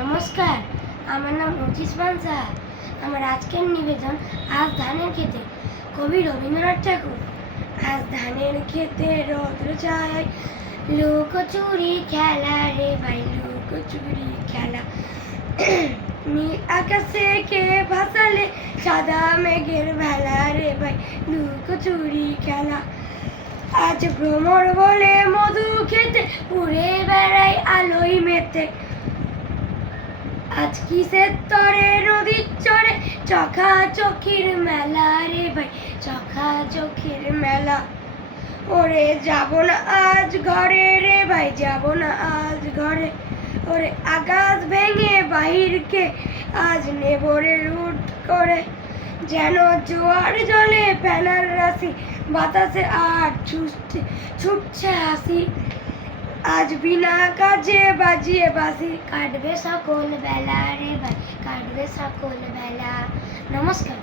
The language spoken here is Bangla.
নমস্কার, আমার নাম অজিসমান সাহা। আমার আজকের নিবেদন আজ ধানের খেতে, কবি রবীন্দ্রনাথ ঠাকুর। আজ ধানের খেতে রৌদ্র ছায়, লুকোচুরি খেলা রে ভাই, লুকোচুরি খেলা। নীল আকাশে কে ভাসালে সাদা মেঘের ভেলা রে ভাই, লুকোচুরি খেলা। আজ ভ্রমর বলে মধু খেতে উড়ে বেড়াই আলোয় মেতে। আজ কিসের তরে নদীর চড়ে চোখের মেলা রে ভাই, চোখের মেলা। ওরে যাব না আজ ঘরে রে ভাই, যাব না আজ ঘরে। ওরে আকাশ ভেঙে বাহিরকে আজ নেব রে রুট করে। যেন জোয়ার জলে ফেনার রাশি, বাতাসে আর ছুটছে হাসি। আজ বিনা কাজে বাজিয়ে বাঁশি, কাটবে সকল বেলা রে ভাই, কাটবে সকল বেলা। নমস্কার।